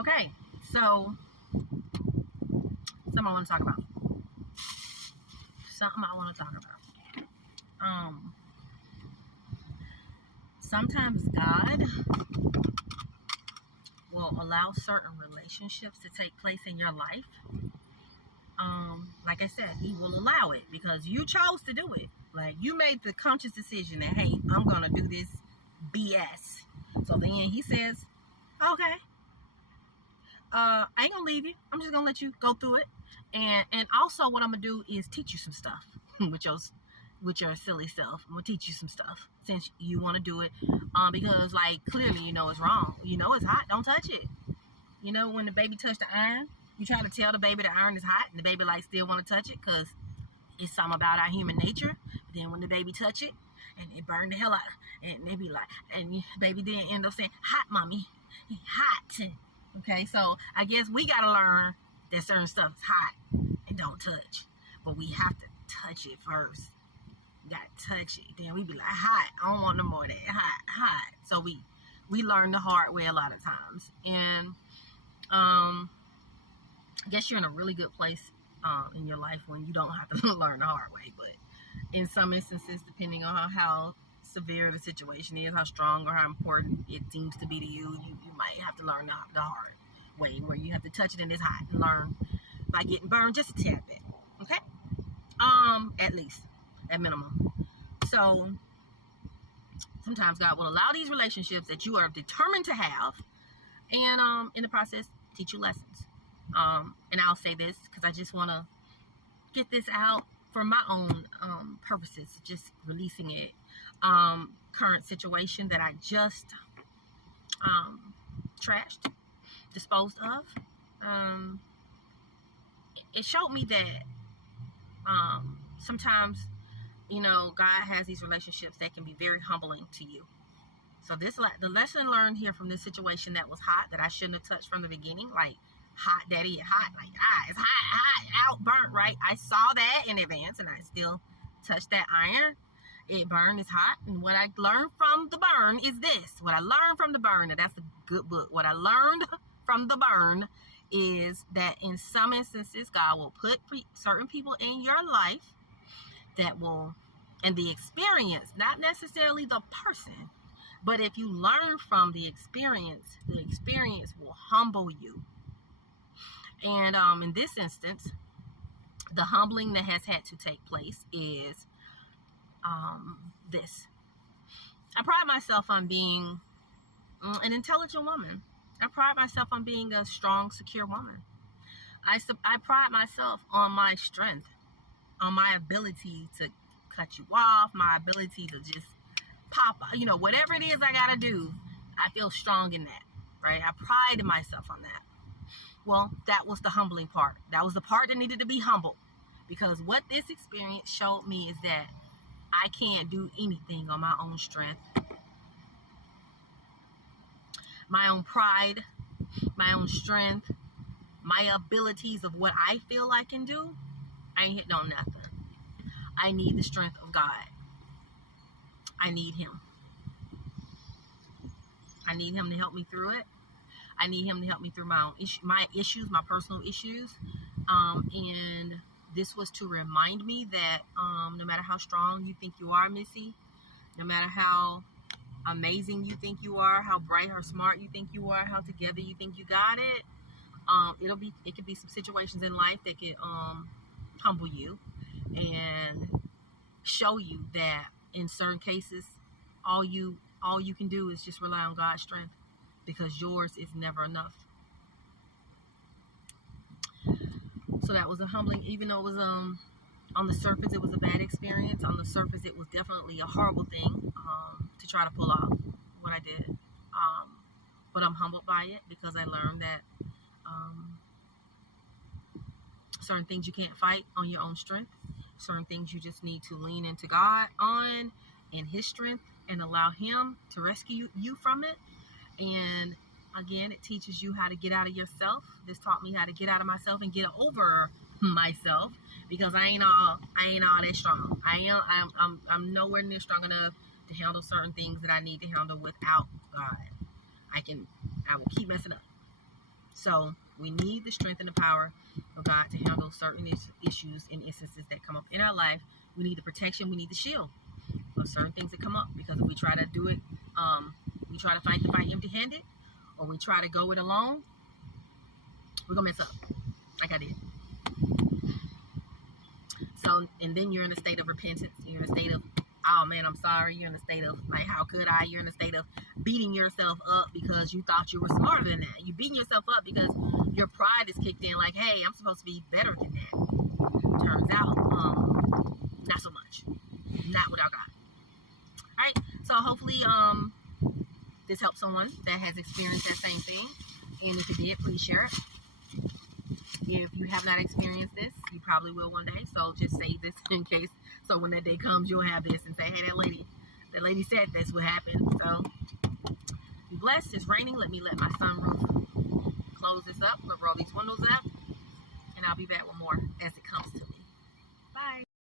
Okay, so something I want to talk about. Sometimes God will allow certain relationships to take place in your life. Like I said, He will allow it because you chose to do it. Like, you made the conscious decision that, hey, I'm gonna do this BS. So then He says, okay, I ain't gonna leave you. I'm just gonna let you go through it. And also what I'm gonna do is teach you some stuff with your silly self. I'm gonna teach you some stuff since you want to do it. Because like clearly you know it's wrong. You know it's hot. Don't touch it. You know when the baby touched the iron, you try to tell the baby the iron is hot, and the baby like still want to touch it because it's something about our human nature. But then when the baby touch it, and it burned the hell out, and they be like, and baby then end up saying, "Hot, mommy, hot." Okay, so I guess we gotta learn that certain stuff is hot and don't touch, but we have to touch it first. We gotta touch it. Then we be like, hot. I don't want no more of that. Hot. So we learn the hard way a lot of times, and I guess you're in a really good place in your life when you don't have to learn the hard way. But in some instances, depending on how severe the situation is, how strong or how important it seems to be to you, you might have to learn the hard way, where you have to touch it in this hot and learn by getting burned just a tad bit. Okay? At least, at minimum. So sometimes God will allow these relationships that you are determined to have, and in the process teach you lessons. And I'll say this because I just want to get this out for my own purposes, just releasing it. Current situation that I just trashed, disposed of. It showed me that sometimes, you know, God has these relationships that can be very humbling to you. So the lesson learned here from this situation that was hot, that I shouldn't have touched from the beginning, like hot, daddy, hot, like it's hot, out, burnt, right? I saw that in advance, and I still touched that iron. It burned, it's hot. And what I learned from the burn is this. What I learned from the burn, and that's a good book. What I learned from the burn is that in some instances, God will put certain people in your life that will, and the experience, not necessarily the person, but if you learn from the experience will humble you. And in this instance, the humbling that has had to take place is this. I pride myself on being an intelligent woman. I pride myself on being a strong, secure woman. I pride myself on my strength, on my ability to cut you off, my ability to just pop, you know, whatever it is I gotta do, I feel strong in that, right? I pride myself on that. Well, that was the humbling part. That was the part that needed to be humbled, because what this experience showed me is that I can't do anything on my own strength, my own pride, my own strength, my abilities of what I feel I can do. I ain't hitting on nothing. I need the strength of God. I need Him. I need Him to help me through it. I need Him to help me through my issues, my personal issues. And this was to remind me that no matter how strong you think you are, Missy, no matter how amazing you think you are, how bright or smart you think you are, how together you think you got it, it could be some situations in life that could humble you and show you that in certain cases all you can do is just rely on God's strength, because yours is never enough. So that was a humbling, even though it was on the surface it was a bad experience. On the surface it was definitely a horrible thing to try to pull off what I did. But I'm humbled by it, because I learned that certain things you can't fight on your own strength. Certain things you just need to lean into God on and His strength and allow Him to rescue you from it. And again, it teaches you how to get out of yourself. This taught me how to get out of myself and get over myself, because I ain't all that strong. I'm nowhere near strong enough to handle certain things that I need to handle without God. I will keep messing up. So we need the strength and the power of God to handle certain issues and instances that come up in our life. We need the protection. We need the shield of certain things that come up, because if we try to do it, we try to fight the fight empty-handed, or we try to go it alone, we're gonna mess up like I did. So, and then you're in a state of repentance. You're in a state of, oh man, I'm sorry. You're in a state of, like, how could I? You're in a state of beating yourself up because you thought you were smarter than that. You're beating yourself up because your pride is kicked in, like, hey, I'm supposed to be better than that. Turns out, not so much. Not without God. All right. So hopefully, this helps someone that has experienced that same thing. And if it did, please share it. If you have not experienced this, you probably will one day. So just say this in case. So when that day comes, you'll have this and say, hey, that lady said this would happen. So be blessed. It's raining. Let my sunroof close this up. We'll roll these windows up. And I'll be back with more as it comes to